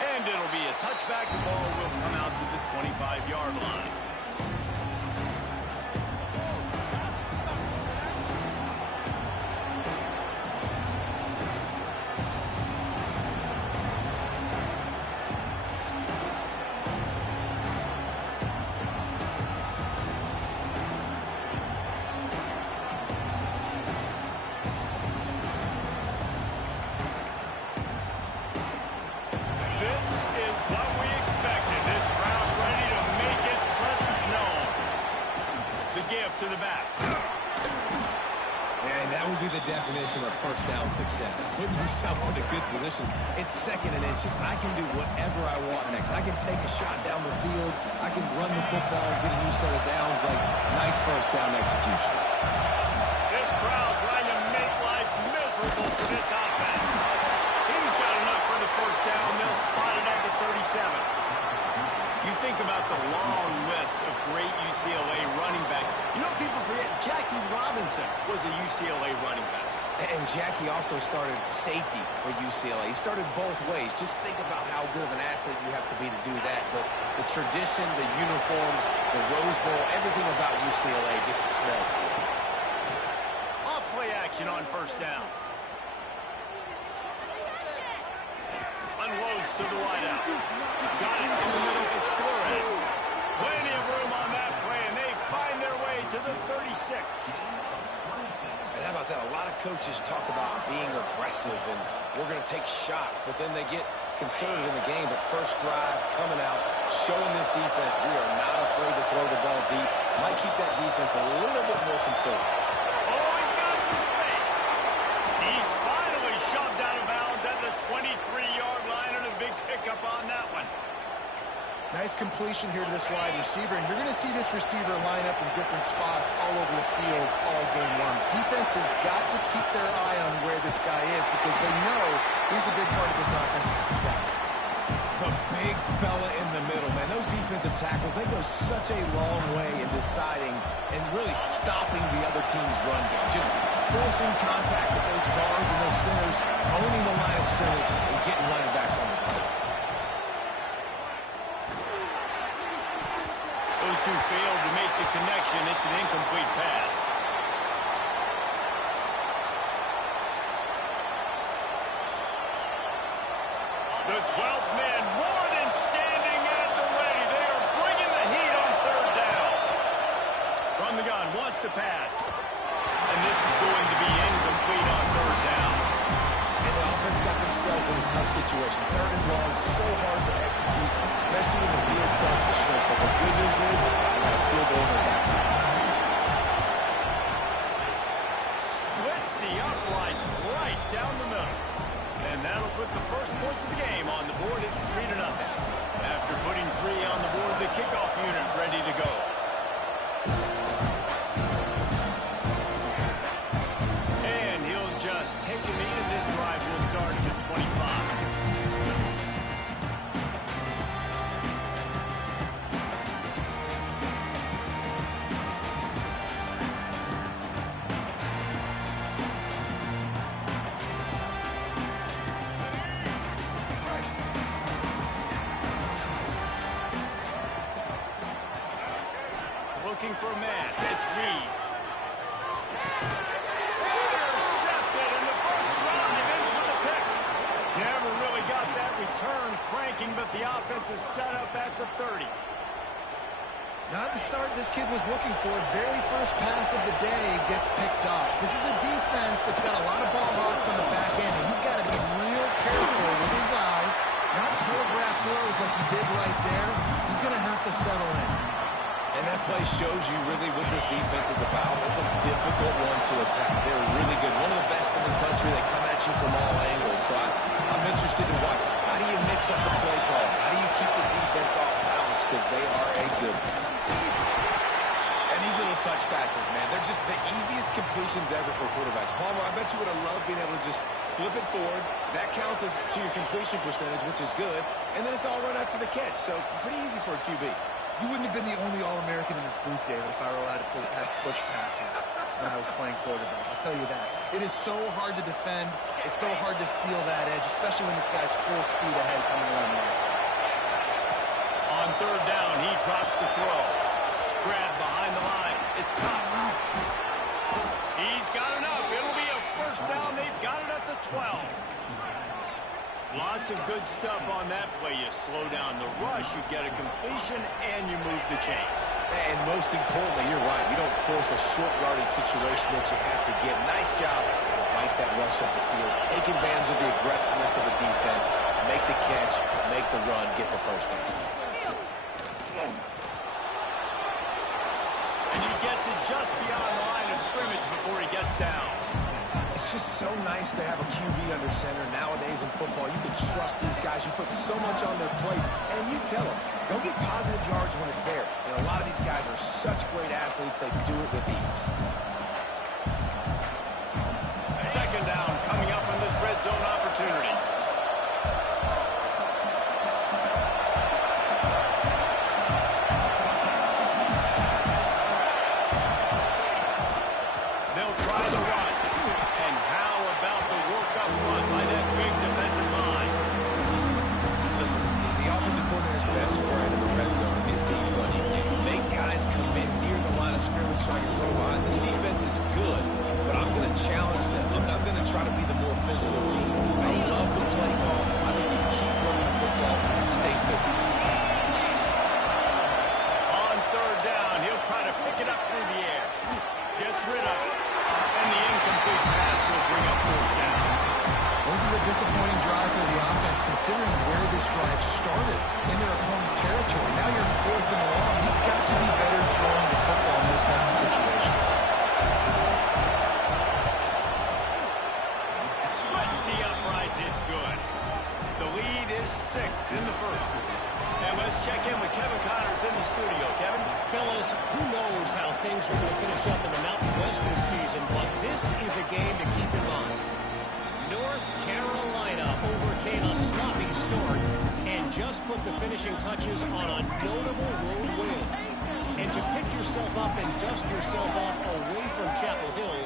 And it'll be a touchback. The ball will come out to the 25-yard line. To the back. And that would be the definition of first down success. Putting yourself in a good position. It's 2nd and inches. I can do whatever I want next. I can take a shot down the field. I can run the football and get a new set of downs. Like, nice first down execution. This crowd trying to make life miserable for this offense. He's got enough for the first down. They'll spot it at the 37. You think about the long list of great UCLA running backs. You know, people forget Jackie Robinson was a UCLA running back. And Jackie also started safety for UCLA. He started both ways. Just think about how good of an athlete you have to be to do that. But the tradition, the uniforms, the Rose Bowl, everything about UCLA just smells good. Off play action on first down. Unloads to the wideout. Got it in the middle. It's Flores. Plenty of room on that play, and they find their way to the 36. And how about that? A lot of coaches talk about being aggressive and we're going to take shots, but then they get conservative in the game. But first drive, coming out, showing this defense we are not afraid to throw the ball deep. Might keep that defense a little bit more conservative. Oh, he's got some space. He's finally shoved out of bounds at the 23-yard line, and a big pickup on that one. Nice completion here to this wide receiver, and you're going to see this receiver line up in different spots all over the field all game long. Defense has got to keep their eye on where this guy is because they know he's a big part of this offense's success. The big fella in the middle, man. Those defensive tackles, they go such a long way in deciding and really stopping the other team's run game. Just forcing contact with those guards and those centers, owning the line of scrimmage, and getting running backs on the ground. Those two failed to make the connection. It's an incomplete pass. The 12th man more than standing at the ready. They are bringing the heat on third down. From the gun, wants to pass. And this is going to be incomplete on third down. And the offense got themselves in a tough situation. 3rd and long, so hard to execute, especially when the field starts to shrink. But the good news is they got a field goal in their back pocket. Splits the uprights right down the middle. And that'll put the first points of the game on the board. It's 3-0. After putting 3 on the board, the kickoff unit ready to go. And he'll just take a knee, and this drive will start at the 25. Looking for a man. It's Reed. Intercepted in the first drive. Ends with a pick. Never really got that return cranking, but the offense is set up at the 30. Not the start this kid was looking for. Very first pass of the day gets picked off. This is a defense that's got a lot of ball hawks on the back end, and he's got to be real careful with his eyes, not telegraph throws like he did right there. He's going to have to settle in. And that play shows you really what this defense is about. It's a difficult one to attack. They're really good. One of the best in the country. They come at you from all angles. So I'm interested to watch. How do you mix up the play call? How do you keep the defense off balance? Because they are a good one. And these little touch passes, man, they're just the easiest completions ever for quarterbacks. Palmer, I bet you would have loved being able to just flip it forward. That counts as to your completion percentage, which is good. And then it's all run after the catch. So pretty easy for a QB. You wouldn't have been the only All-American in this booth, David, if I were allowed to have push passes when I was playing quarterback. I'll tell you that. It is so hard to defend. It's so hard to seal that edge, especially when this guy's full speed ahead coming along the outside. On third down, he drops the throw. Grab behind the line. It's Cox. He's got enough. It'll be a first down. They've got it at the 12. Lots of good stuff on that play. You slow down the rush, you get a completion, and you move the chains. And most importantly, you're right. You don't force a short yardage situation that you have to get. Nice job. Fight that rush up the field. Take advantage of the aggressiveness of the defense. Make the catch, make the run, get the first down. And you get to just beyond the line of scrimmage before he gets down. It's just so nice to have a QB under center. Nowadays in football, you can trust these guys. You put so much on their plate, and you tell them, go get positive yards when it's there. And a lot of these guys are such great athletes, they do it with ease. Second down coming up in this red zone opportunity. They'll try the run. And how about the work-up run by that big defensive line? Listen, the offensive coordinator's best friend in the red zone is the running game. Make guys commit near the line of scrimmage so I can throw behind. This defense is good, but I'm going to challenge them. I'm going to try to be the more physical team. I love the play call. I think we keep running the football and stay physical. On third down, he'll try to pick it up through the air. Gets rid of it. And the incomplete pass will bring up fourth down. This is a disappointing drive for the offense, considering where this drive started in their opponent territory. Now you're fourth and long. You've got to be better throwing the football in those types of situations. Splits the uprights. It's good. The lead is 6 in the first. And let's check in with Kevin Connors in the studio. Kevin? Fellas, who knows how things are going to finish up in the Mountain West this season, but this is a game to keep in mind. North Carolina overcame a sloppy start and just put the finishing touches on a notable road win. And to pick yourself up and dust yourself off away from Chapel Hill,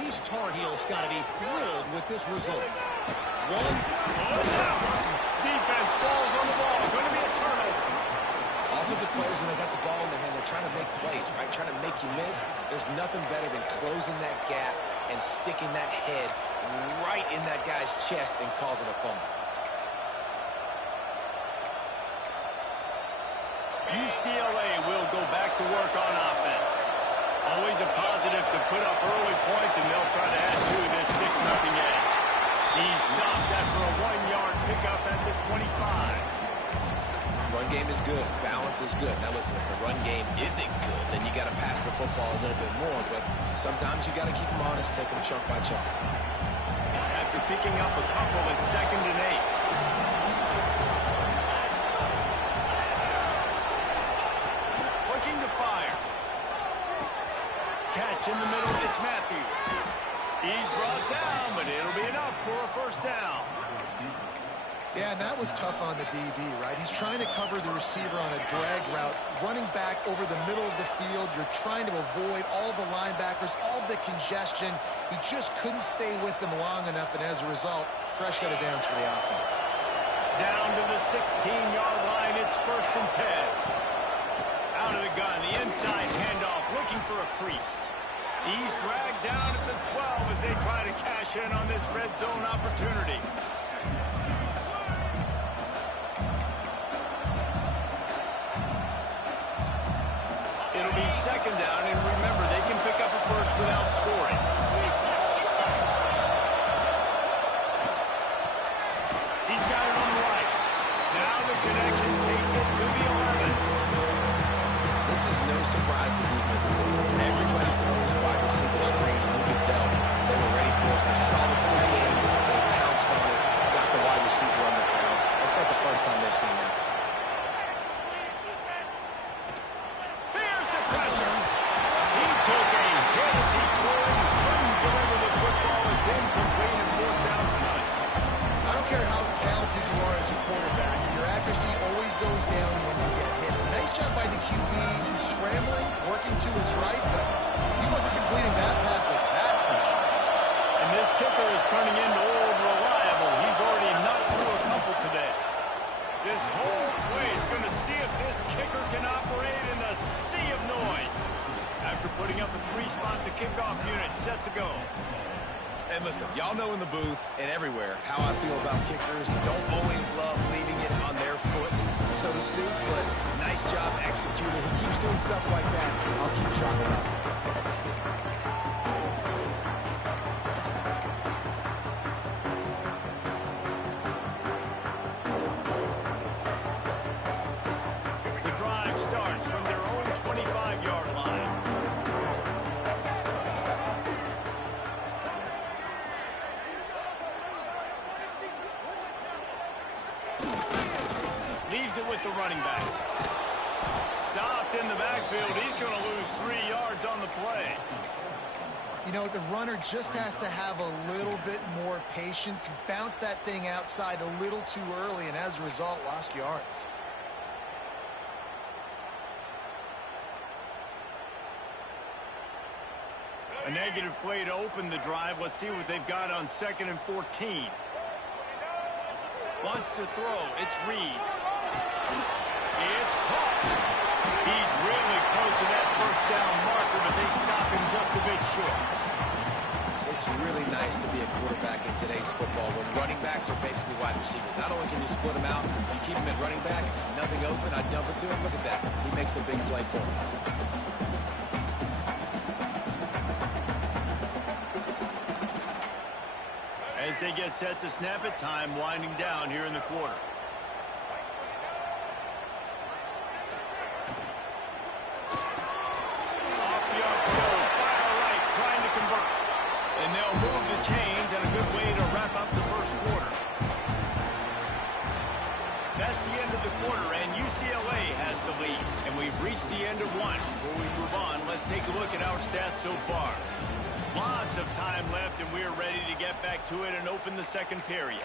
these Tar Heels got to be thrilled with this result. One. Defense falls on the ball. Going to be a turnover. Offensive players, when they got the ball in their hand, they're trying to make plays, right? Trying to make you miss. There's nothing better than closing that gap and sticking that head right in that guy's chest and causing a fumble. UCLA will go back to work on offense. Always a positive to put up early points, and they'll try to add to this 6-0 edge. He stopped after a 1-yard pickup at the 25. Run game is good. Balance is good. Now listen, if the run game isn't good, then you got to pass the football a little bit more. But sometimes you got to keep them honest, take them chunk by chunk. After picking up a couple at 2nd and 8. Looking to fire. Catch in the middle. It's Matthews. He's brought down, but it'll be enough for a first down. Yeah, and that was tough on the DB, right? He's trying to cover the receiver on a drag route, running back over the middle of the field. You're trying to avoid all the linebackers, all the congestion. He just couldn't stay with them long enough, and as a result, fresh set of downs for the offense. Down to the 16-yard line. It's 1st and 10. Out of the gun, the inside handoff, looking for a crease. He's dragged down at the 12 as they try to cash in on this red zone opportunity. It'll be 2nd down, and remember, they can pick up a first without scoring. He's got it on the right. Now the connection takes it to the 11. This is no surprise to defenses anymore. Everybody throws wide receiver screens, and you can tell they were ready for it. They saw the full game, they pounced on it, got the wide receiver on the ground. That's not the first time they've seen that. Here's the pressure. He took a hit as he threw it and couldn't deliver the football. It's incomplete and 4th down's coming. I don't care how talented you are as a quarterback, your accuracy always goes down when you get hit. Nice job by the kickoff unit set to go. And listen, y'all know in the booth and everywhere how I feel about kickers. Don't always love leaving it on their foot, so to speak, but nice job executing. He keeps doing stuff like that. I'll keep chalking up. The drive starts from their own 25-yard line. Leaves it with the running back. Stopped in the backfield. He's going to lose 3 yards on the play. You know, the runner just has to have a little bit more patience. He bounced that thing outside a little too early, and as a result, lost yards. A negative play to open the drive. Let's see what they've got on 2nd and 14. Wants to throw. It's Reed. It's caught. He's really close to that first down marker, but they stop him just a bit short. It's really nice to be a quarterback in today's football when running backs are basically wide receivers. Not only can you split them out, you keep them at running back, nothing open, I dump it to him. Look at that. He makes a big play for him. As they get set to snap it, time winding down here in the quarter. Off the upfield, fire right, trying to convert. And they'll move the chains, and a good way to wrap up the first quarter. That's the end of the quarter, and UCLA has the lead. And we've reached the end of one. Before we move on, let's take a look at our stats so far. Lots of time left, and we are ready to get back to it and open the second period.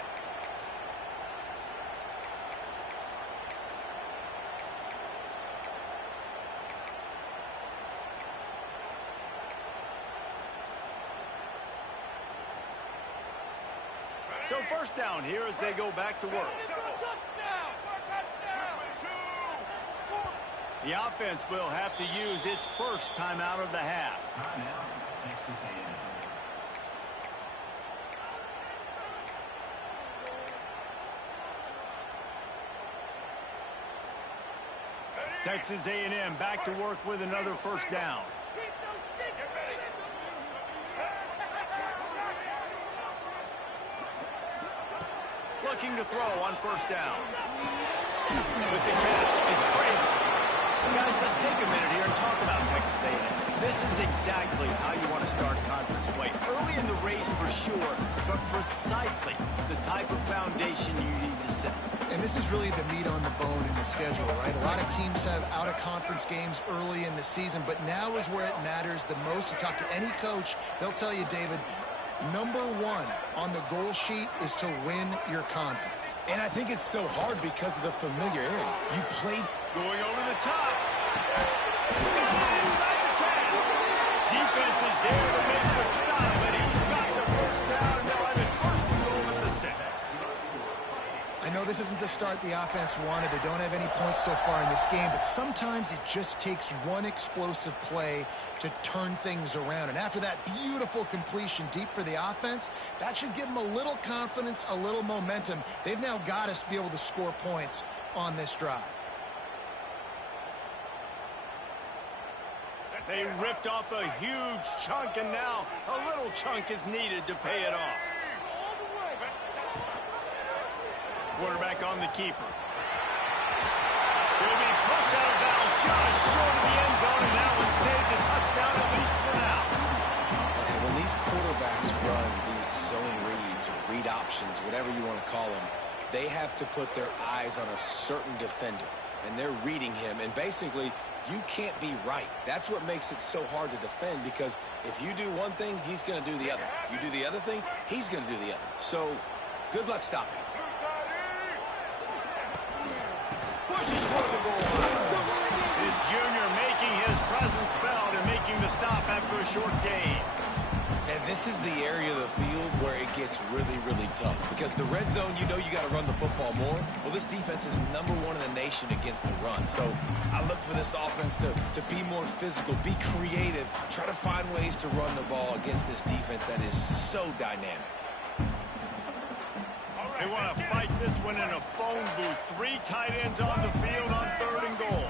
So first down here as they go back to work. The offense will have to use its first timeout of the half. Texas A&M back to work with another first down. Looking to throw on first down. With the catch, it's Kramer. Guys, let's take a minute here and talk about Texas A&M. This is exactly how you want to start conference play. Early in the race for sure, but precisely the type of foundation you need to set. And this is really the meat on the bone in the schedule, right? A lot of teams have out-of-conference games early in the season, but now is where it matters the most. You talk to any coach, they'll tell you, David, number one on the goal sheet is to win your conference. And I think it's so hard because of the familiarity. You played going over the top. Inside the 10. Defense is there to make the stop, but he's got the first down. They'll have it first and goal at the 6. I know this isn't the start the offense wanted. They don't have any points so far in this game, but sometimes it just takes one explosive play to turn things around. And after that beautiful completion deep for the offense, that should give them a little confidence, a little momentum. They've now got to be able to score points on this drive. They ripped off a huge chunk, and now a little chunk is needed to pay it off. Quarterback on the keeper. He'll be pushed out of bounds just short of the end zone, and that one saved a touchdown at least for now. And when these quarterbacks run these zone reads or read options, whatever you want to call them, they have to put their eyes on a certain defender, and they're reading him, and basically you can't be right. That's what makes it so hard to defend, because if you do one thing, he's going to do the other. You do the other thing, he's going to do the other. So good luck stopping. Pushes for the goal line. His junior making his presence felt and making the stop after a short gain. And this is the area of the field where it gets really, really tough. Because the red zone, you know you got to run the football more. Well, this defense is #1 in the nation against the run. So I look for this offense to be more physical, be creative, try to find ways to run the ball against this defense that is so dynamic. They want to fight this one in a phone booth. 3 tight ends on the field on 3rd and goal.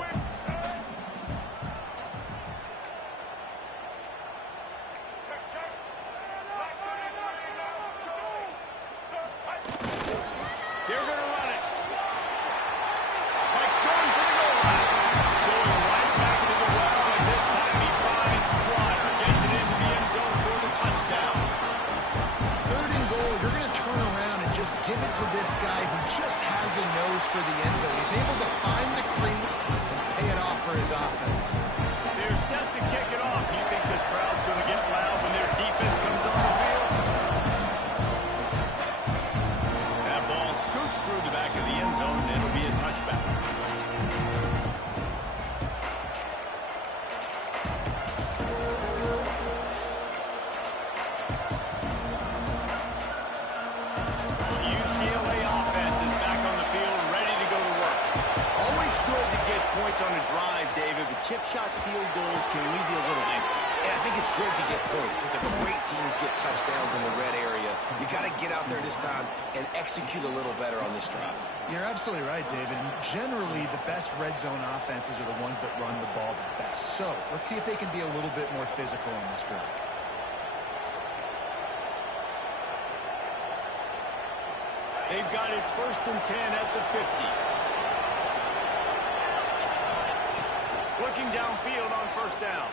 They're going to run it. Mike's going for the goal line. Going right back to the well, and this time he finds Water. Gets it into the end zone for the touchdown. 3rd and goal, you're going to turn around and just give it to this guy who just has a nose for the end zone. He's able to find the crease and pay it off for his offense. They're set to kick it off. You think this crowd's going to get loud when their defense comes on the field? That ball scoots through the back of the end zone, and it'll be a touchback. UCLA offense is back on the field, ready to go to work. Always good to get points on a drive, David, but chip shot field goals can leave you a little empty. And I think it's great to get points, but the great teams get touchdowns in the red area. You got to get out there this time and execute a little better on this drive. You're absolutely right, David. And generally, the best red zone offenses are the ones that run the ball the best. So let's see if they can be a little bit more physical on this drive. They've got it 1st and 10 at the 50. Looking downfield on 1st down.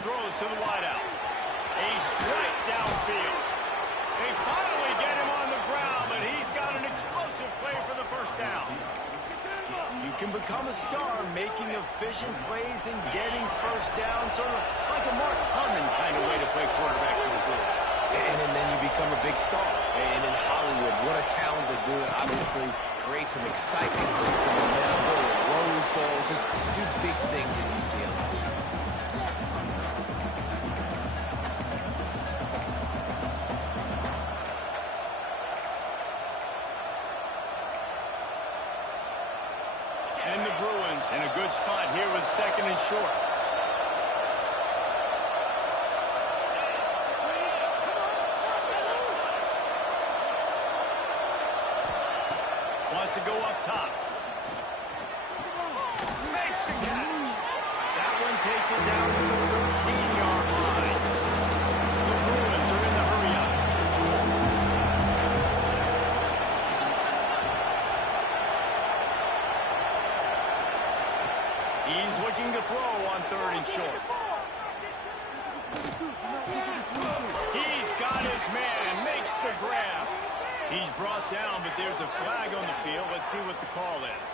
Throws to the wideout. A straight downfield. They finally get him on the ground, but he's got an explosive play for the 1st down. You can become a star making efficient plays and getting 1st down, sort of like a Mark Harmon kind of way to play quarterback for the Bulls. And then you become a big star. And in Hollywood, what a talent to do it. Obviously, create some excitement, create some momentum, go to Rose Bowl, just do big things at UCLA. And the Bruins in a good spot here with 2nd and short. Wants to go up top. Makes the catch. That one takes it down to the 13-yard line. The Bruins are in the hurry-up. He's looking to throw on 3rd and short. He's got his man. Makes the grab. He's brought down, but there's a flag on the field. Let's see what the call is.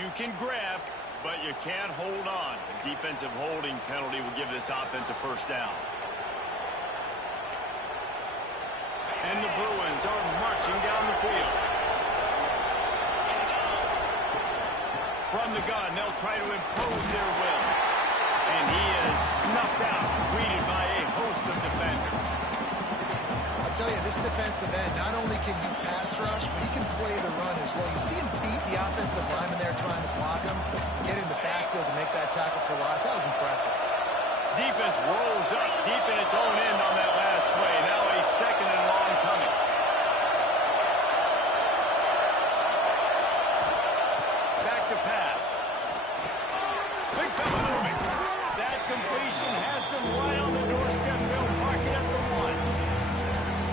You can grab, but you can't hold on. A defensive holding penalty will give this offense a 1st down. And the Bruins are marching down the field. From the gun, they'll try to impose their will. And he is snuffed out, greeted by a host of defenders. I'll tell you, this defensive end, not only can he pass rush, but he can play the run as well. You see him beat the offensive lineman there trying to block him, get in the backfield to make that tackle for loss. That was impressive. Defense rolls up deep in its own end on that last play. Now a 2nd and long coming. Back to pass. Big fella moving. That completion has them right on the doorstep. They'll mark it at the 1.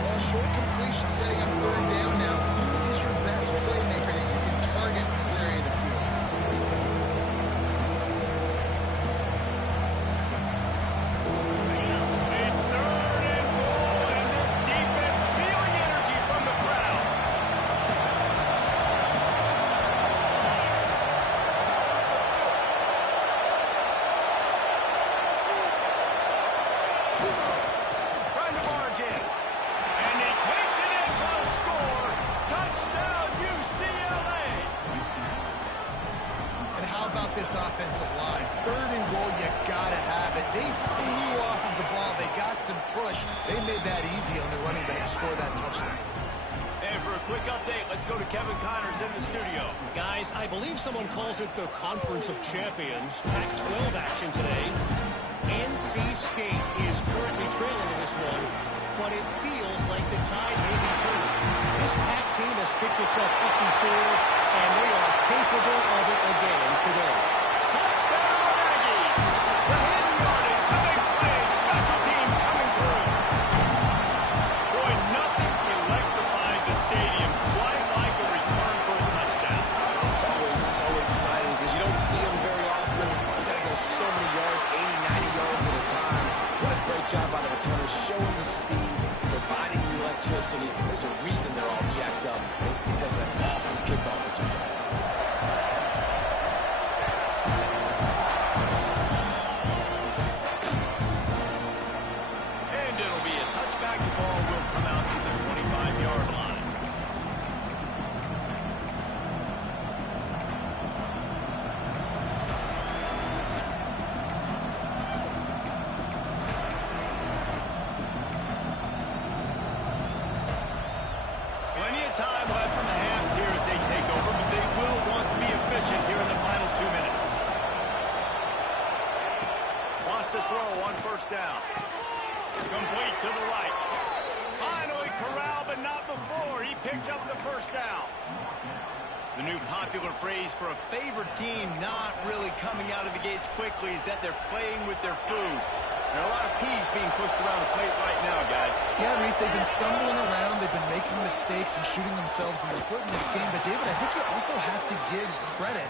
Well, short completion setting up 3rd down now. Who is your best playmaker that you can target in this area of the field? It's 3rd and goal, and this defense feeling energy from the crowd. Trying to barge in. And he takes it in for a score. Touchdown, UCLA. And how about this offensive line? 3rd and goal, you gotta have it. They flew off of the ball. They got some push. They made that easy on the running back to score that touchdown. And for a quick update, let's go to Kevin Connors in the studio. Guys, I believe someone calls it the Conference of Champions. Pac-12 action today. NC State is currently trailing in this one, but it feels like the tide may be turning. This Pac team has picked itself up before, and they are capable of it again today. Touchdown, Aggies! The hidden yardage, the big play, special teams coming through. Boy, nothing electrifies a stadium quite like a return for a touchdown. It's always so exciting because you don't see them very often. You got to go so many yards, 80, 90 yards at a time. What a great job by the returners, showing the speed, providing the electricity. There's a reason they're all jacked up. It's because of that awesome kickoff return. And it'll be a touchback. The ball will come out to the 25-yard line. Plenty of time left in the half here as they take over, but they will want to be efficient here in the final 2 minutes. Wants to throw on 1st down. Complete to the right. Finally corralled, but not before. He picks up the 1st down. The new popular phrase for a favored team not really coming out of the gates quickly is that they're playing with their food. There are a lot of peas being pushed around the plate right now, guys. Yeah, Reese, they've been stumbling around. They've been making mistakes and shooting themselves in the foot in this game. But, David, I think you also have to give credit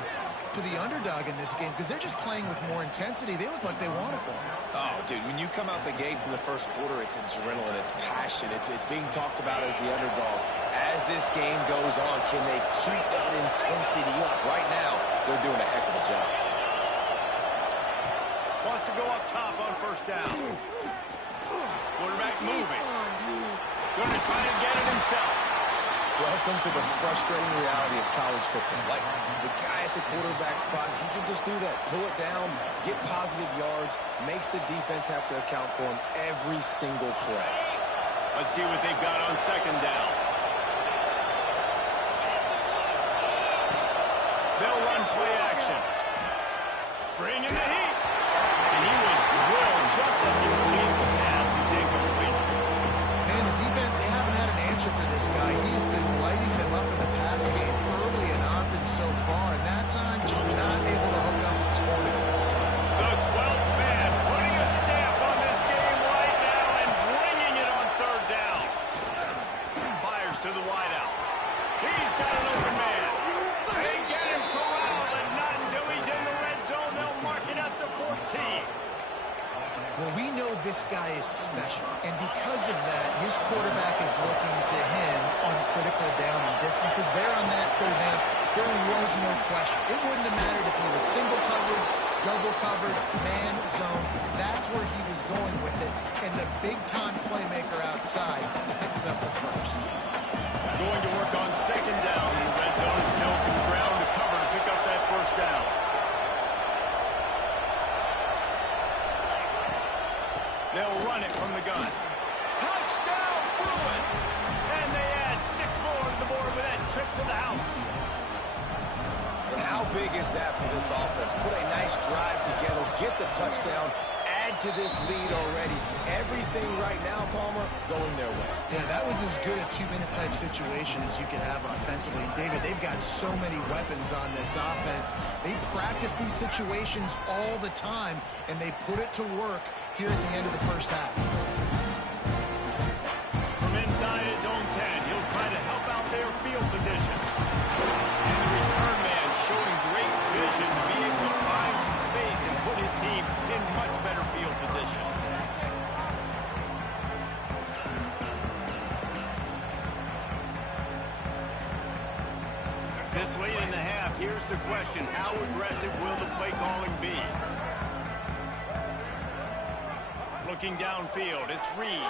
to the underdog in this game because they're just playing with more intensity. They look like they want it more. Oh, dude, when you come out the gates in the 1st quarter, it's adrenaline, it's passion, it's being talked about as the underdog. As this game goes on, can they keep that intensity up? Right now, they're doing a heck of a job. Wants to go up top on 1st down. Quarterback moving. Going to try to get it himself. Welcome to the frustrating reality of college football. Like, the guy at the quarterback spot, he can just do that. Pull it down, get positive yards, makes the defense have to account for him every single play. Let's see what they've got on 2nd down. They'll run play action. Bring in the heat. And he was drilled just as he released the pass. It's incomplete. Man, the defense, they haven't had an answer for this guy. He's been lighting them up in the pass game early and often so far, and that time just not able to hook up and score. The 12th man putting a stamp on this game right now and bringing it on 3rd down. Fires to the wideout. He's got an open man. They get him corralled, and not until he's in the red zone. They'll mark it at the 14. Well, we know this guy is special, and because of that, his quarterback is looking to him on critical down and distances. There on that 3rd down, there was no question. It wouldn't have mattered if he was single covered, double covered, man, zone. That's where he was going with it, and the big-time playmaker outside picks up the 1st. Going to work on 2nd down in the red zone. Still some ground to cover to pick up that 1st down. They'll run it from the gun. Touchdown, Bruins! And they add 6 more to the board with that trip to the house. But how big is that for this offense? Put a nice drive together, get the touchdown, add to this lead already. Everything right now, Palmer, going their way. Yeah, that was as good a 2-minute type situation as you could have offensively. And David, they've got so many weapons on this offense. They practice these situations all the time, and they put it to work here at the end of the 1st half. From inside his own 10, he'll try to help out their field position. And the return man showing great vision to be able to find some space and put his team in much better field position. This late in the half, here's the question. How aggressive will the play calling be? Looking downfield, it's Reed.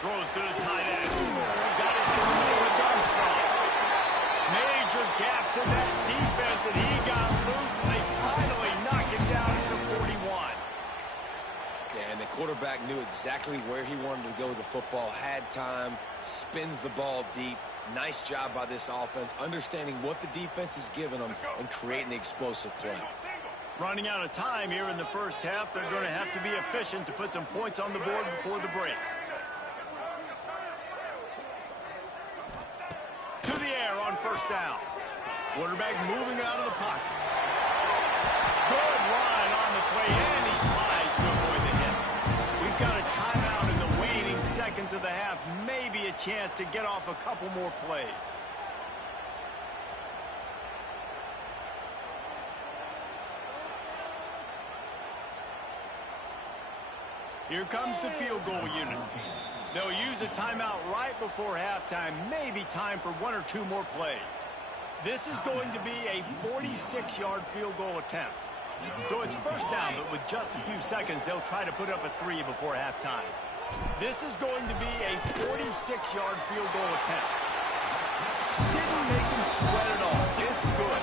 Throws to the tight end. Got it through the middle, it's Armstrong. Major gaps in that defense, and he got loose, and they finally knock him down. the quarterback knew exactly where he wanted to go with the football, had time, spins the ball deep. Nice job by this offense, understanding what the defense is giving them and creating the explosive play. Running out of time here in the first half. They're going to have to be efficient to put some points on the board before the break. To the air on first down. Quarterback moving out of the pocket. Good line on the play, and he slides to avoid the hit. We've got a timeout in the waning seconds of the half. Maybe a chance to get off a couple more plays. Here comes the field goal unit. They'll use a timeout right before halftime. Maybe time for one or two more plays. This is going to be a 46-yard field goal attempt. So it's first down, but with just a few seconds, they'll try to put up a 3 before halftime. This is going to be a 46-yard field goal attempt. Didn't make him sweat at all. It's good.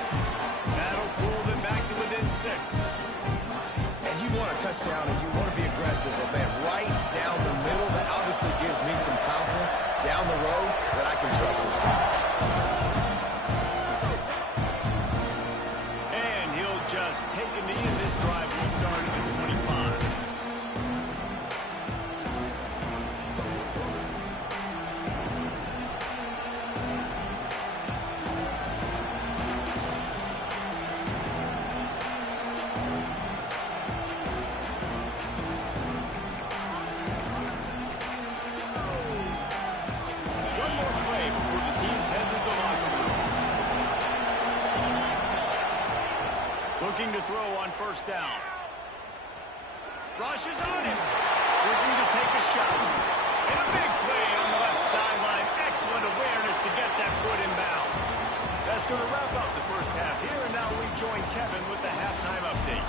That'll pull them back to within 6. And you want a touchdown and you want to be aggressive, but man, right down the middle, that obviously gives me some confidence down the road that I can trust this guy. And he'll just take a knee, and this drive will start at the 25. Looking to throw on first down. Rushes on him. Looking to take a shot. And a big play on the left sideline. Excellent awareness to get that foot in bounds. That's going to wrap up the first half here. And now we join Kevin with the halftime update.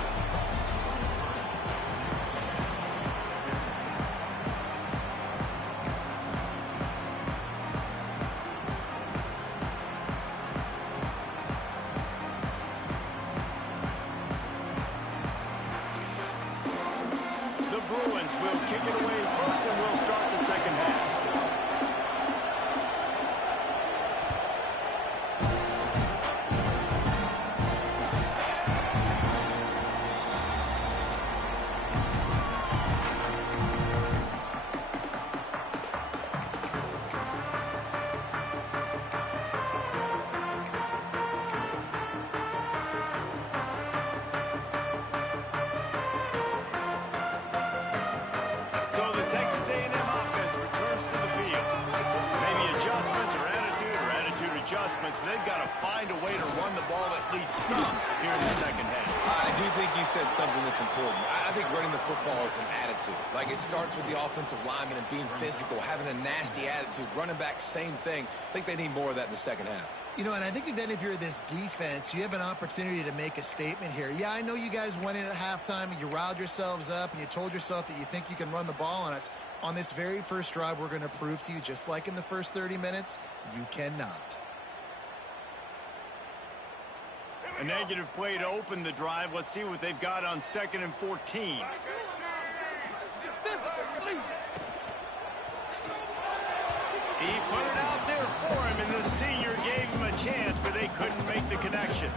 Adjustments, but they've got to find a way to run the ball at least some here in the second half. I do think you said something that's important. I think running the football is an attitude. Like, it starts with the offensive lineman and being physical, having a nasty attitude. Running back, same thing. I think they need more of that in the second half. You know, and I think then if you're this defense, you have an opportunity to make a statement here. Yeah, I know you guys went in at halftime and you riled yourselves up and you told yourself that you think you can run the ball on us. On this very first drive, we're going to prove to you, just like in the first 30 minutes, you cannot. A negative play to open the drive. Let's see what they've got on 2nd and 14. He put it out there for him, and the senior gave him a chance, but they couldn't make the connection.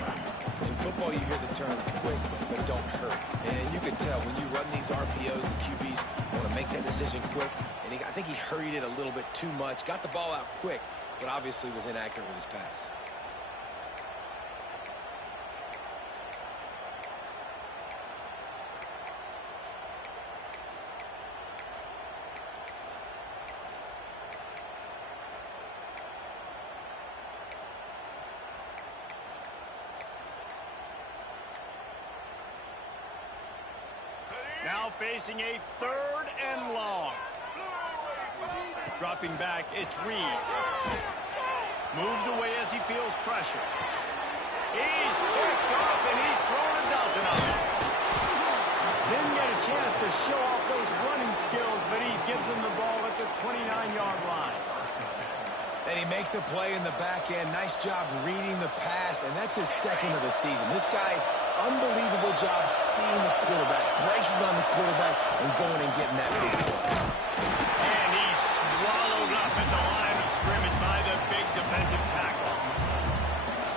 In football, you hear the term quick, but don't hurt. And you can tell when you run these RPOs, the QBs want to make that decision quick. And I think he hurried it a little bit too much, got the ball out quick, but obviously was inaccurate with his pass. Now facing a 3rd and long. Dropping back, it's Reed. Moves away as he feels pressure. He's picked off, and he's thrown a dozen of them. Didn't get a chance to show off those running skills, but he gives him the ball at the 29-yard line. And he makes a play in the back end. Nice job reading the pass, and that's his 2nd of the season. This guy unbelievable job seeing the quarterback, breaking on the quarterback, and going and getting that big play. And he's swallowed up at the line of scrimmage by the big defensive tackle.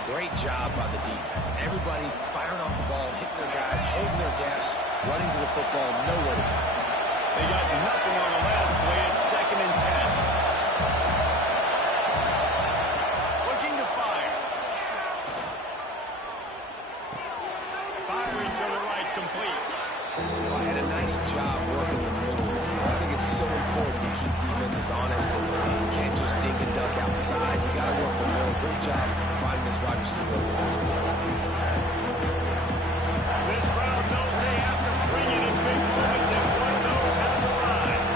Great job by the defense. Everybody firing off the ball, hitting their guys, holding their gaps, running to the football, nowhere to go. They got nothing on the last play. It's 2nd and 10. Looking to fire. Firing to the right, complete. Well, and a nice job working the middle of the field. I think it's so important to keep defenses honest, and you can't just dink and duck outside. You got to work the middle. Great job finding this wide receiver over the middle of the field. This crowd knows they have to bring it in big moments, and one of those has arrived.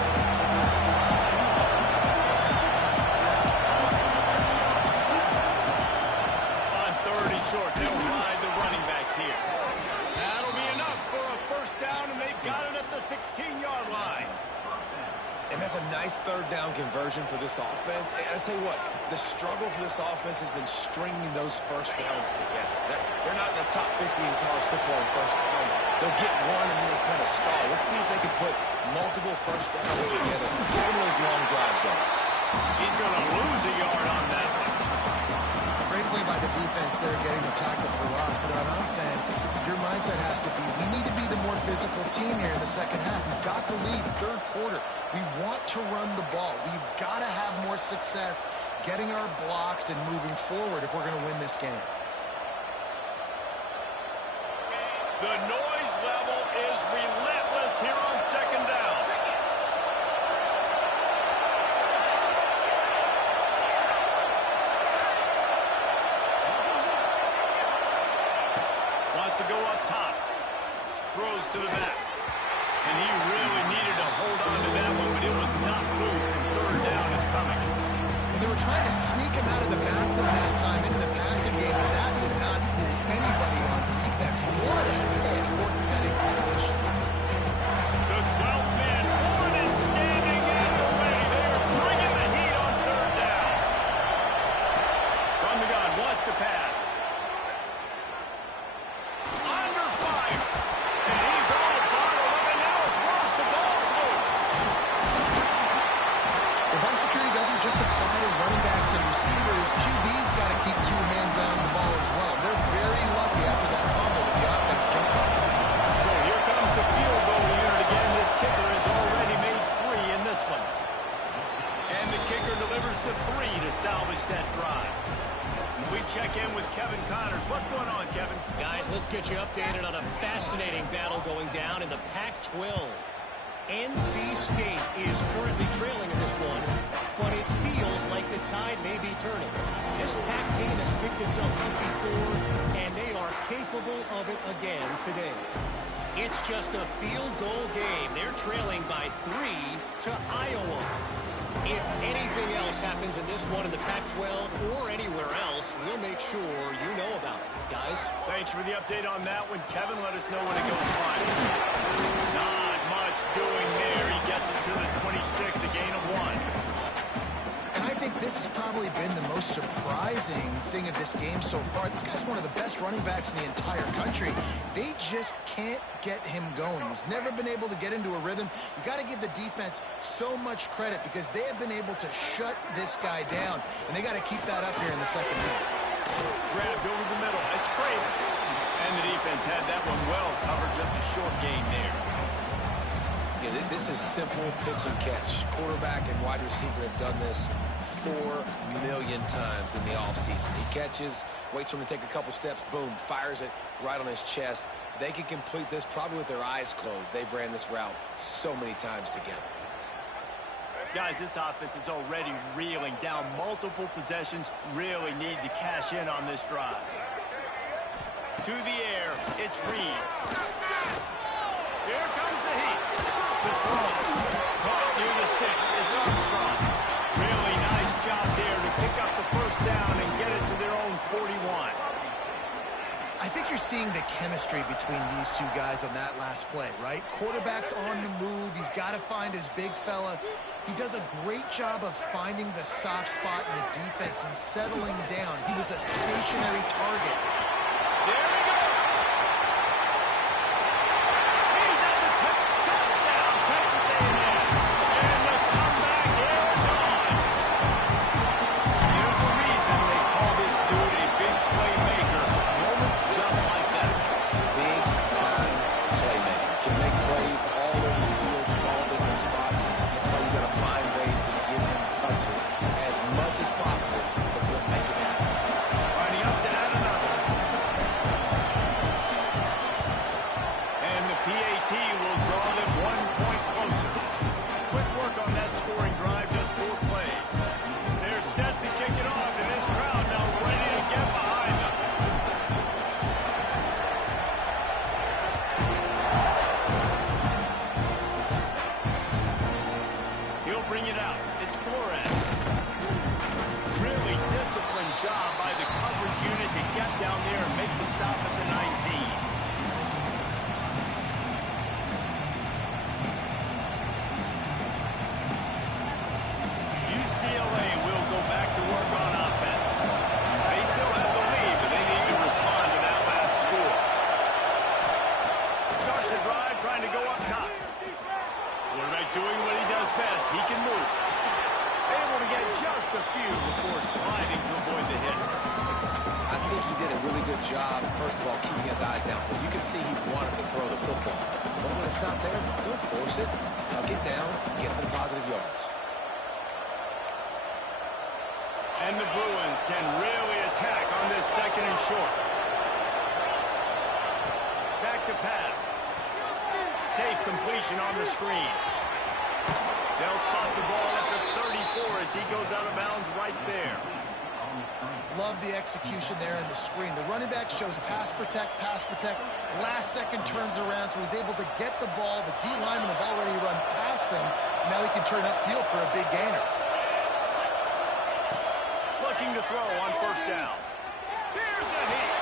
On 3rd and short, they'll ride the running back here. That'll be enough for a first down, and they've got it at the 16-yard line. And that's a nice 3rd down conversion for this offense. And I'll tell you what, the struggle for this offense has been stringing those first downs together. They're not in the top 50 in college football in first downs. They'll get one and then they kind of stall. Let's see if they can put multiple first downs together. Get one of those long drives going. He's going to lose a yard on that one. Great play by the defense there, getting the tackle for loss. But on offense, your mindset has to be, we need to be the more physical team here in the second half. We've got the lead, 3rd quarter. We want to run the ball. We've got to have more success getting our blocks and moving forward if we're going to win this game. The noise level is relentless here on 2nd down. Wants to go up top. Throws to the back. And he really needed to hold on to that one, but it was not loose, and 3rd down is coming. Well, they were trying to sneak him out of the backfield that time into the passing game, but that did not fool anybody on defense. What a hit, forcing that incompletion. The 12th man, on and standing in the way. They're bringing the heat on 3rd down. From the gun, wants to pass. Under fire. And he's all bottled up, and now it's worse. The ball's loose. Well, ball security doesn't just apply to running backs and receivers. QB's got to keep 2 hands on the ball as well. They're very lucky after that fumble that the offense jumped on. So here comes the field goal unit again. This kicker has already made 3 in this one. And the kicker delivers the 3 to salvage that drive. We check in with Kevin Connors. What's going on, Kevin? Guys, let's get you updated on a fascinating battle going down in the Pac-12. NC State is currently trailing in this one, but it feels like the tide may be turning. This Pac team has picked itself up before, and they are capable of it again today. It's just a field goal game. They're trailing by 3 to Iowa. If anything else happens in this one in the Pac-12 or anywhere else, we'll make sure you know about it. Guys? Thanks for the update on that one. Kevin, let us know when it goes final. Not much doing there. He gets it to the 26, a gain of 1. And I think this has probably been the most surprising thing of this game so far. This guy's one of the best running backs in the entire country. They just can't get him going. He's never been able to get into a rhythm. You got to give the defense so much credit because they have been able to shut this guy down, and they got to keep that up here in the second half. Grabbed over the middle. It's Craven. And the defense had that one well covered. Just a short gain there. Yeah, this is simple pitch and catch. Quarterback and wide receiver have done this 4 million times in the offseason. He catches, waits for him to take a couple steps, boom, fires it right on his chest. They can complete this probably with their eyes closed. They've ran this route so many times together. Guys, this offense is already reeling down multiple possessions. Really need to cash in on this drive. To the air, it's Reed. Here comes the heat. The throw. Caught near the sticks. It's Armstrong. Really nice job there to pick up the first down and get it to their own 41. I think you're seeing the chemistry between these two guys on that last play, right? Quarterback's on the move. He's got to find his big fella. He does a great job of finding the soft spot in the defense and settling down. He was a stationary target. There we go. job, first of all, keeping his eyes downfield. You can see he wanted to throw the football. But when it's not there, don't force it. Tuck it down, get some positive yards. And the Bruins can really attack on this second and short. Back to pass. Safe completion on the screen. They'll spot the ball at the 34 as he goes out of bounds right there. Love the execution there in the screen. The running back shows pass protect, last second turns around, so he's able to get the ball. The D linemen have already run past him. Now he can turn upfield for a big gainer. Looking to throw on first down. Here's a hit.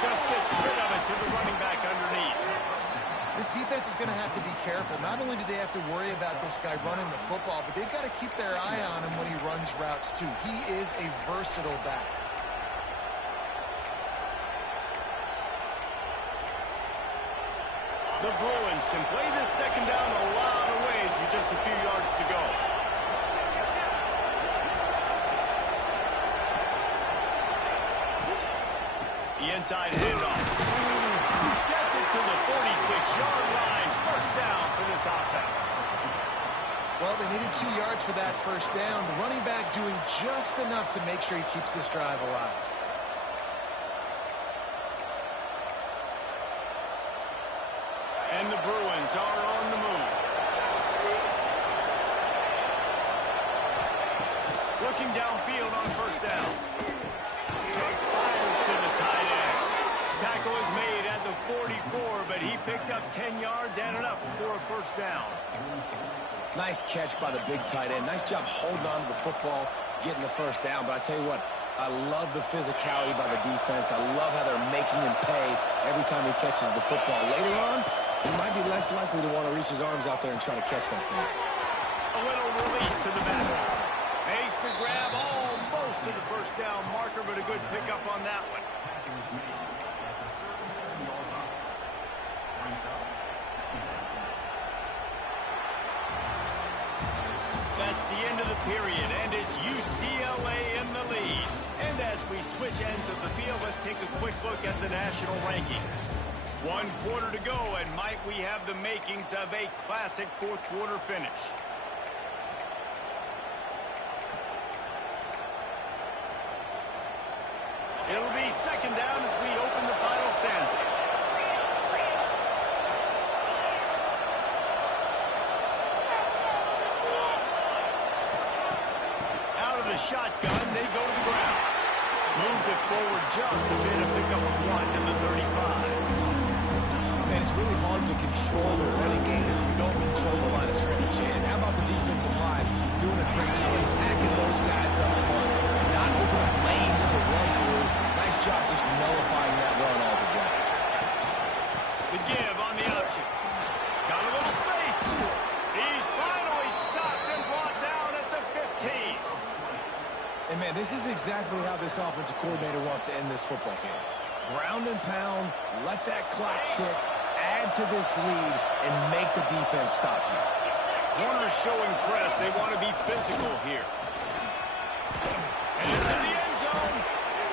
Just gets rid of it to the running back underneath. This defense is going to have to be careful. Not only do they have to worry about this guy running the football, but they've got to keep their eye on him when he runs routes too. He is a versatile back. The Bruins can play this second down a lot of ways with just a few yards to go. The inside handoff. Gets it to the 46-yard line. First down for this offense. Well, they needed 2 yards for that first down. The running back doing just enough to make sure he keeps this drive alive. And the Bruins are on the move. Looking downfield on first down. Fires to the tight end. Tackle is made at the 44, but he picked up 10 yards and enough for a first down. Nice catch by the big tight end. Nice job holding on to the football, getting the first down. But I tell you what, I love the physicality by the defense. I love how they're making him pay every time he catches the football. Later on, he might be less likely to want to reach his arms out there and try to catch that thing. A little release to the back. Makes the grab almost to the first down marker, but a good pickup on that one. That's the end of the period, and it's UCLA in the lead. And as we switch ends of the field, let's take a quick look at the national rankings. 1 quarter to go, and might we have the makings of a classic fourth quarter finish. It'll be second down as we open the final stanza. Out of the shotgun, they go to the ground. Moves it forward just a bit, a pickup of 1 to the 35. Man, it's really hard to control the running game if you don't control the line of scrimmage. And how about the defensive line doing a great job attacking those guys up front, not opening lanes to run through. Nice job just nullifying that run altogether. The give on the option. Got a little space. He's finally stopped and brought down at the 15. And, man, this is exactly how this offensive coordinator wants to end this football game. Ground and pound, let that clock tick, add to this lead, and make the defense stop you. Corners showing press. They want to be physical here. And into the end zone.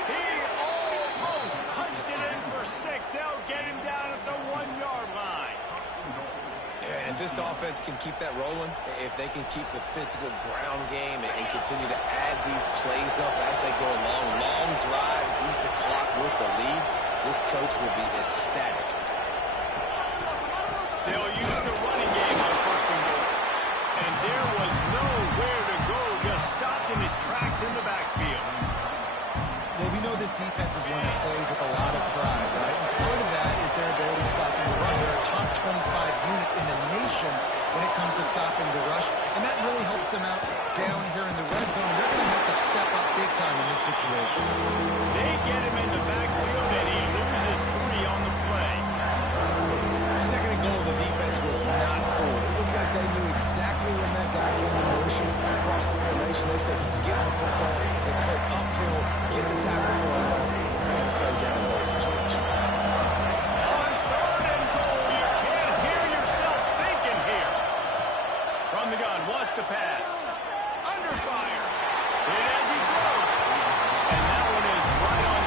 He almost punched it in for 6. They'll get him down at the 1-yard line. And if this offense can keep that rolling, if they can keep the physical ground game and continue to add these plays up as they go along, long drives, eat the clock with the lead, this coach will be ecstatic. They'll use the running game on first and goal. And there was nowhere to go, just stopped in his tracks in the backfield. Well, we know this defense is one that plays with a lot of pride, right? And part of that is their ability to stop the run. They're a top 25 unit in the nation when it comes to stopping the rush. And that really helps them out down here in the red zone. They're going to have to step up big time in this situation. They get him in the backfield, and he loses 3 on the play. Second and goal, the defense was not forward. It looked like they knew exactly when that guy came in motion across the formation. They said he's getting the football. They click uphill, get the tackle for a loss before the third down and goal situation. On third and goal, you can't hear yourself thinking here. From the gun, wants to pass. Under fire. Hit as he throws. And that one is right on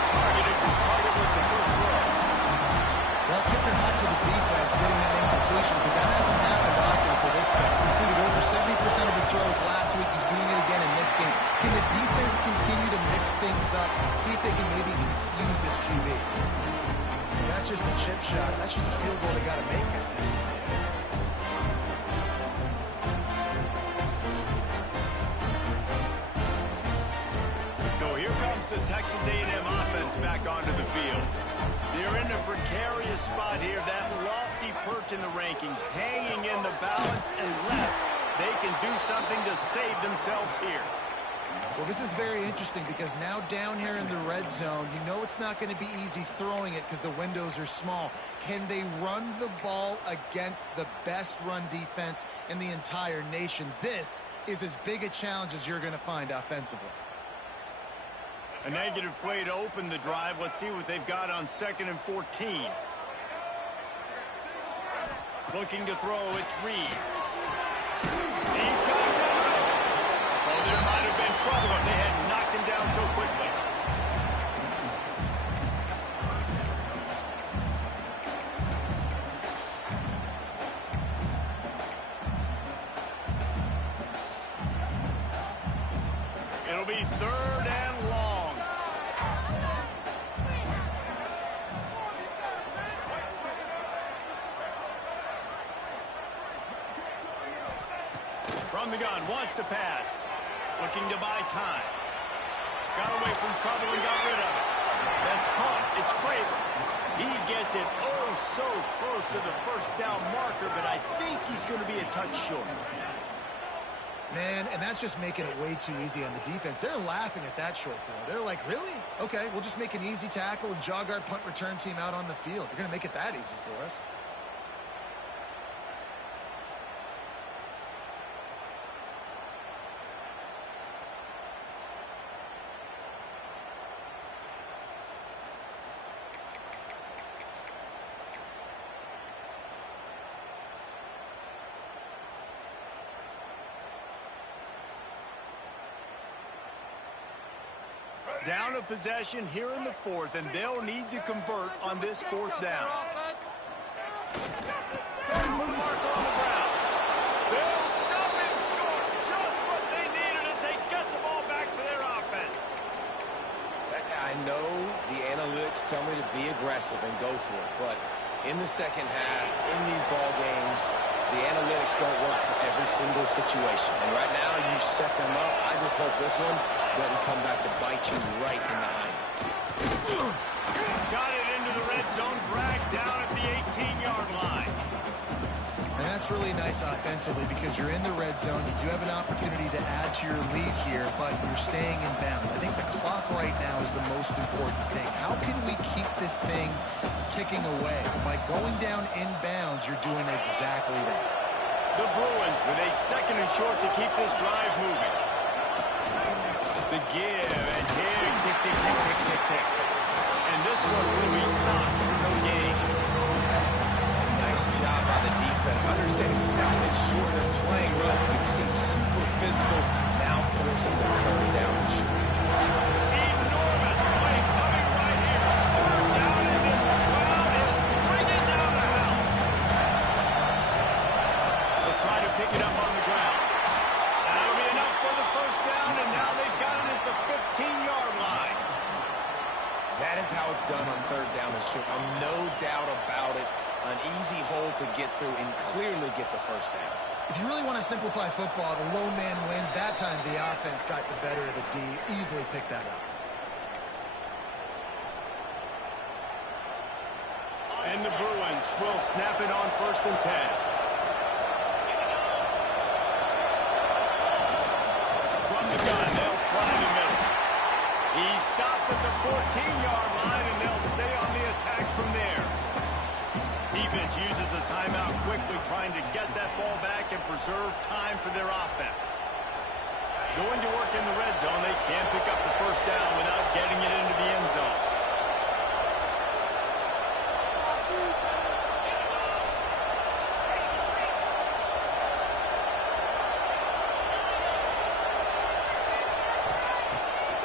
TV. And that's just a chip shot. That's just a field goal they got to make, guys. So here comes the Texas A&M offense back onto the field. They're in a precarious spot here, that lofty perch in the rankings, hanging in the balance unless they can do something to save themselves here. Well, this is very interesting because now down here in the red zone, you know it's not going to be easy throwing it because the windows are small. Can they run the ball against the best run defense in the entire nation? This is as big a challenge as you're going to find offensively. A negative play to open the drive. Let's see what they've got on 2nd and 14. Looking to throw, it's Reed. He's got it. Oh, there might have been trouble if they hadn't knocked him down so quickly. It'll be 3rd and long. From the gun, wants to pass. Looking to buy time. Got away from trouble and got rid of it. That's caught. It's Craver. He gets it oh so close to the first down marker, but I think he's going to be a touch short. Man, and that's just making it way too easy on the defense. They're laughing at that short throw. They're like, really? Okay, we'll just make an easy tackle and jog our punt return team out on the field. You're going to make it that easy for us. Down a possession here in the 4th, and they'll need to convert on this 4th down. Going for the marker on the ground. They'll stop him short. Just what they needed as they get the ball back for their offense. I know the analytics tell me to be aggressive and go for it, but in the second half, in these ball games, the analytics don't work for every single situation. And right now, you set them up. I just hope this one doesn't come back to bite you right in the eye. Got it into the red zone, dragged down at the 18-yard line. And that's really nice offensively because you're in the red zone. You do have an opportunity to add to your lead here, but you're staying in bounds. I think the clock right now is the most important thing. How can we keep this thing ticking away? By going down in bounds, you're doing exactly that. The Bruins with a 2nd and short to keep this drive moving. The give and tick, tick, tick, tick, tick, tick, tick. And this one will be stopped for no gain. Nice job by the defense. Understanding 2nd and short, they're playing well. You can see super physical, now forcing the 3rd down and short. Enormous play coming right here. 3rd down, and this crowd is bringing down the house. They'll try to pick it up on the ground. That'll be enough for the 1st down, and now they've got it at the 15-yard line. That is how it's done on 3rd down and short. No doubt about it. An easy hole to get through and clearly get the 1st down. If you really want to simplify football, the low man wins. That time the offense got the better of the D. Easily picked that up. And the Bruins will snap it on 1st and 10. From the gun, they'll try the middle. He's stopped at the 14-yard line, and they'll stay on the attack from there. Defense uses a timeout quickly, trying to get that ball back and preserve time for their offense. Going to work in the red zone, they can't pick up the 1st down without getting it into the end zone.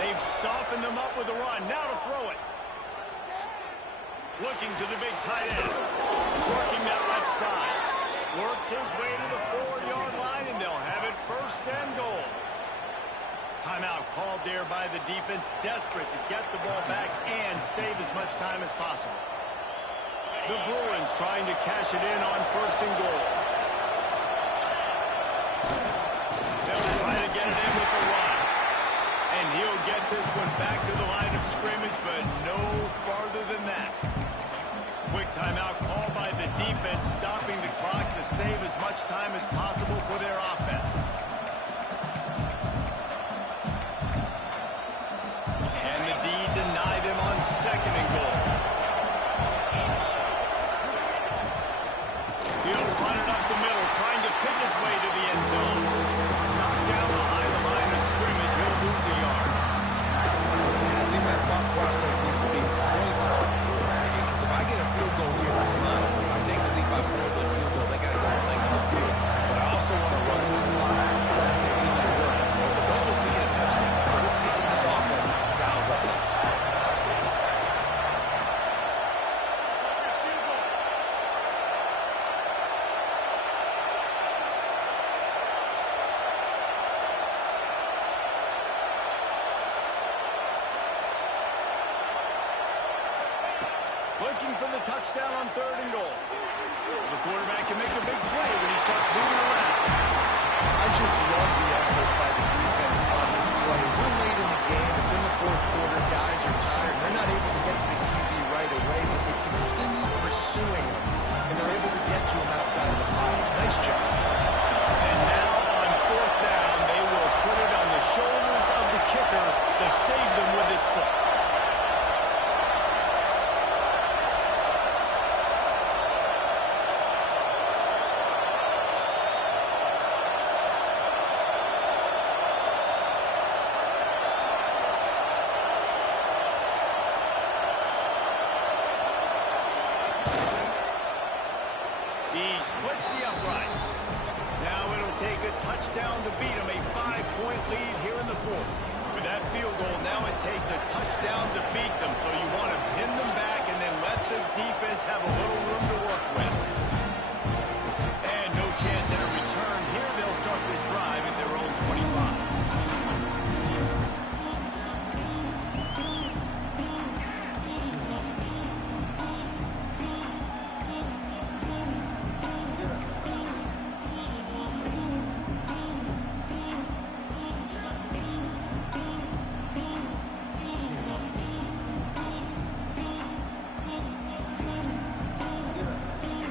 They've softened them up with a run. Now to throw it. Looking to the big tight end. Working that left side. Works his way to the 4-yard line, and they'll have it 1st and goal. Timeout called there by the defense, desperate to get the ball back and save as much time as possible. The Bruins trying to cash it in on 1st and goal. They'll try to get it in with the run. And he'll get this one back to the line of scrimmage, but no farther than that. Quick timeout called by the defense, stopping the clock to save as much time as possible for their offense. And the D deny them on 2nd and goal. He'll run it up the middle, trying to pick his way to the end zone. Knocked down behind the line of scrimmage. He'll lose a yard. Yeah, I think that thought process needs to be points are good. Because if I get a field goal here, it's fine. If I take the lead by more than a field goal, they got to go the length of the field. But I also want to run this clock, let it continue to work. But the goal is to get a touchdown. So we'll see what this offense dials up next. Looking for the touchdown on 3rd and goal. The quarterback can make a big play when he starts moving around. I just love the effort by the defense on this play. We're late in the game. It's in the 4th quarter. Guys are tired. They're not able to get to the QB right away, but they continue pursuing him, and they're able to get to him outside of the pocket. Nice job. And now on 4th down, they will put it on the shoulders of the kicker to save them with his foot. He splits the uprights. Now it'll take a touchdown to beat him. A 5-point lead here in the 4th. With that field goal, now it takes a touchdown to beat them. So you want to pin them back and then let the defense have a little room to work with. And no chance at a return here. They'll start this drive at their own 25.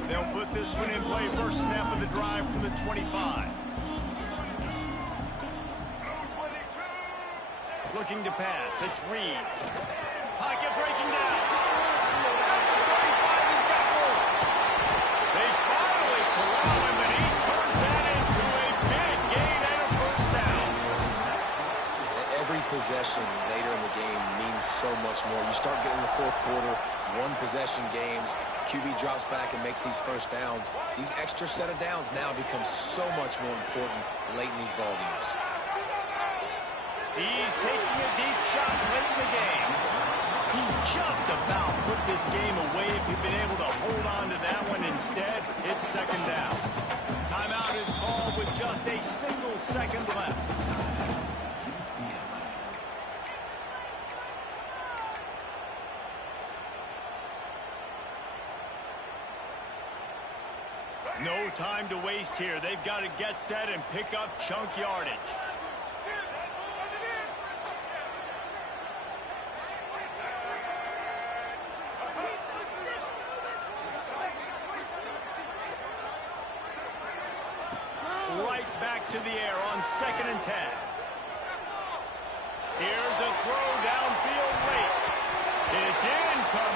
They'll put this one in play. First snap of the drive from the 25. Looking to pass. It's Reed. Pocket breaking down. At the 35, he's got more. They finally corral him, and he turns that into a big gain and a 1st down. Every possession later in the game means so much more. You start getting the 4th quarter, 1-possession games, QB drops back and makes these 1st downs. These extra set of downs now become so much more important late in these ball games. He's taking a deep shot late in the game. He just about put this game away if he'd been able to hold on to that one. Instead, it's 2nd down. Timeout is called with just a single second left. No time to waste here. They've got to get set and pick up chunk yardage. Right back to the air on 2nd and 10. Here's a throw downfield late. It's incomplete.